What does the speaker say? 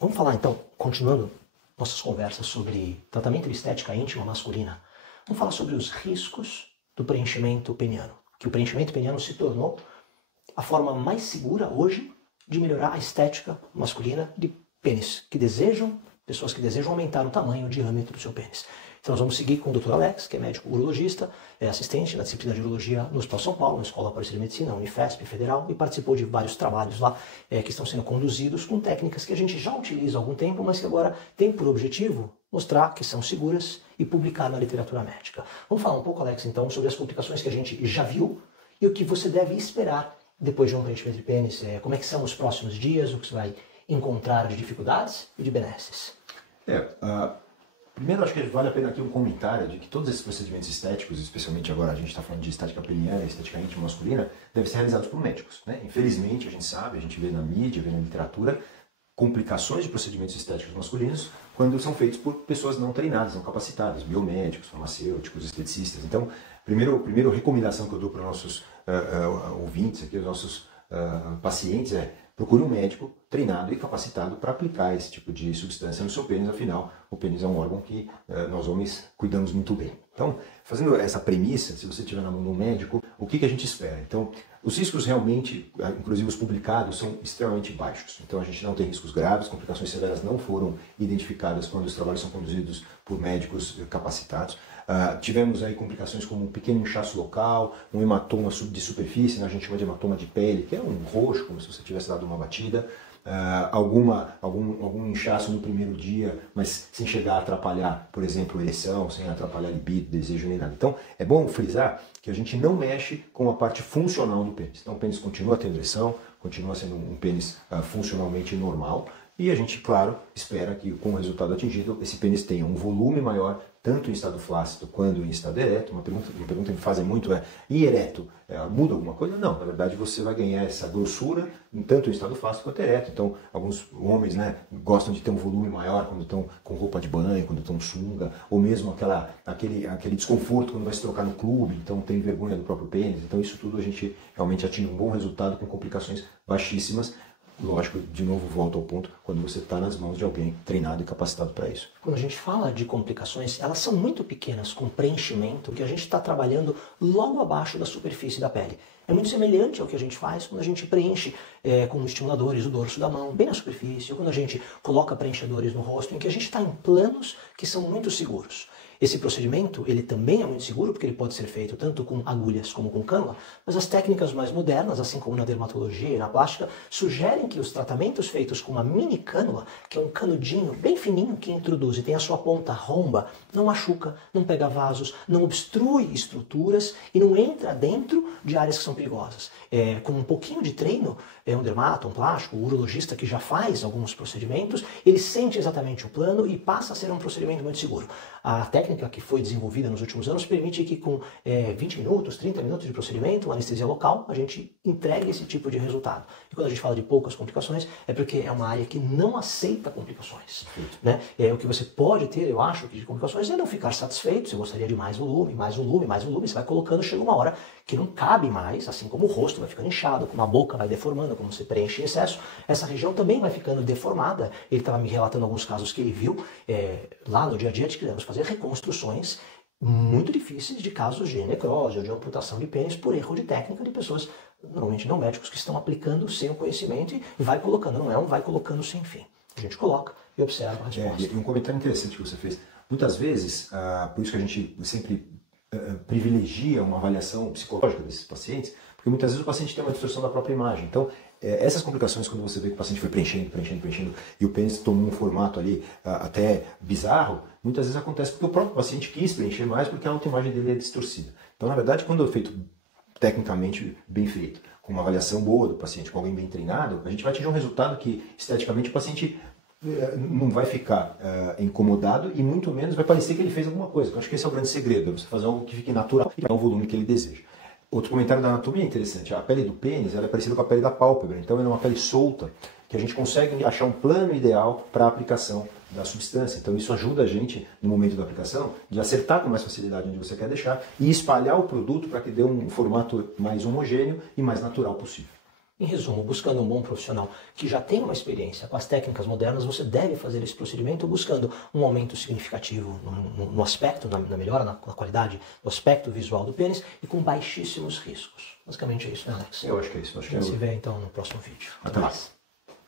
Vamos falar então, continuando nossas conversas sobre tratamento de estética íntima masculina, vamos falar sobre os riscos do preenchimento peniano. Que o preenchimento peniano se tornou a forma mais segura hoje de melhorar a estética masculina de pênis, pessoas que desejam aumentar o tamanho, o diâmetro do seu pênis. Então nós vamos seguir com o Dr. Alex, que é médico urologista, é assistente na disciplina de urologia no Hospital São Paulo, na Escola Paulista de Medicina, Unifesp Federal, e participou de vários trabalhos lá que estão sendo conduzidos com técnicas que a gente já utiliza há algum tempo, mas que agora tem por objetivo mostrar que são seguras e publicar na literatura médica. Vamos falar um pouco, Alex, então, sobre as complicações que a gente já viu e o que você deve esperar depois de um preenchimento de pênis, como é que são os próximos dias, o que você vai encontrar de dificuldades e de benesses. Primeiro, acho que vale a pena aqui um comentário de que todos esses procedimentos estéticos, especialmente agora a gente está falando de estética peniana, estética íntima masculina, devem ser realizados por médicos, né? Infelizmente, a gente sabe, a gente vê na mídia, vê na literatura, complicações de procedimentos estéticos masculinos quando são feitos por pessoas não treinadas, não capacitadas, biomédicos, farmacêuticos, esteticistas. Então, primeiro recomendação que eu dou para os nossos ouvintes, aqui, os nossos pacientes é: procure um médico treinado e capacitado para aplicar esse tipo de substância no seu pênis. Afinal, o pênis é um órgão que nós homens cuidamos muito bem. Então, fazendo essa premissa, se você estiver na mão de um médico, o que a gente espera? Então, os riscos realmente, inclusive os publicados, são extremamente baixos. Então, a gente não tem riscos graves, complicações severas não foram identificadas quando os trabalhos são conduzidos por médicos capacitados. Tivemos aí complicações como um pequeno inchaço local, um hematoma de superfície, né? A gente chama de hematoma de pele, que é um roxo, como se você tivesse dado uma batida. Algum inchaço no primeiro dia, mas sem chegar a atrapalhar, por exemplo, ereção, sem atrapalhar libido, desejo nem nada. Então, é bom frisar que a gente não mexe com a parte funcional do pênis. Então, o pênis continua tendo ereção, continua sendo um pênis funcionalmente normal, e a gente, claro, espera que com o resultado atingido, esse pênis tenha um volume maior, tanto em estado flácido quanto em estado ereto. Uma pergunta que me fazem muito é: e ereto? Muda alguma coisa? Não, na verdade você vai ganhar essa grossura, tanto em estado flácido quanto ereto. Então, alguns homens, né, gostam de ter um volume maior quando estão com roupa de banho, quando estão sunga, ou mesmo aquele desconforto quando vai se trocar no clube, então tem vergonha do próprio pênis. Então, isso tudo a gente realmente atinge um bom resultado com complicações baixíssimas. Lógico, de novo volto ao ponto, quando você está nas mãos de alguém treinado e capacitado para isso. Quando a gente fala de complicações, elas são muito pequenas com preenchimento, que a gente está trabalhando logo abaixo da superfície da pele. É muito semelhante ao que a gente faz quando a gente preenche com estimuladores o dorso da mão, bem na superfície, ou quando a gente coloca preenchedores no rosto, em que a gente está em planos que são muito seguros. Esse procedimento, ele também é muito seguro, porque ele pode ser feito tanto com agulhas como com cânula, mas as técnicas mais modernas, assim como na dermatologia e na plástica, sugerem que os tratamentos feitos com uma mini cânula, que é um canudinho bem fininho que introduz e tem a sua ponta romba, não machuca, não pega vasos, não obstrui estruturas e não entra dentro de áreas que são perigosas. Com um pouquinho de treino, um dermato, um plástico, um urologista que já faz alguns procedimentos, ele sente exatamente o plano e passa a ser um procedimento muito seguro. A técnica que foi desenvolvida nos últimos anos permite que com 20 minutos, 30 minutos de procedimento, uma anestesia local, a gente entregue esse tipo de resultado. E quando a gente fala de poucas complicações, é porque é uma área que não aceita complicações. Né? O que você pode ter, eu acho, de complicações é não ficar satisfeito, você gostaria de mais volume, mais volume, mais volume, você vai colocando, chega uma hora que não cabe mais, assim como o rosto vai ficando inchado, como a boca vai deformando, como você preenche em excesso, essa região também vai ficando deformada. Ele estava me relatando alguns casos que ele viu lá no dia a dia, de que tivemos fazer reconstruções muito difíceis de casos de necrose ou de amputação de pênis por erro de técnica de pessoas, normalmente não médicos, que estão aplicando sem o conhecimento e vai colocando, não é um vai colocando sem fim. A gente coloca e observa a resposta. E um comentário interessante que você fez. Muitas vezes, por isso que a gente sempre privilegia uma avaliação psicológica desses pacientes, porque muitas vezes o paciente tem uma distorção da própria imagem. Então, essas complicações, quando você vê que o paciente foi preenchendo e o pênis tomou um formato ali até bizarro, muitas vezes acontece porque o próprio paciente quis preencher mais porque a autoimagem dele é distorcida. Então, na verdade, quando é feito tecnicamente bem feito, com uma avaliação boa do paciente, com alguém bem treinado, a gente vai atingir um resultado que, esteticamente, o paciente não vai ficar incomodado e muito menos vai parecer que ele fez alguma coisa. Eu acho que esse é o grande segredo, é você fazer algo que fique natural e dar o volume que ele deseja. Outro comentário da anatomia interessante: a pele do pênis ela é parecida com a pele da pálpebra, então ela é uma pele solta, que a gente consegue achar um plano ideal para a aplicação da substância. Então isso ajuda a gente, no momento da aplicação, de acertar com mais facilidade onde você quer deixar e espalhar o produto para que dê um formato mais homogêneo e mais natural possível. Em resumo, buscando um bom profissional que já tem uma experiência com as técnicas modernas, você deve fazer esse procedimento buscando um aumento significativo no aspecto, na melhora, na qualidade do aspecto visual do pênis e com baixíssimos riscos. Basicamente é isso, né, Alex? Eu acho que é isso. A gente se vê então no próximo vídeo. Até mais.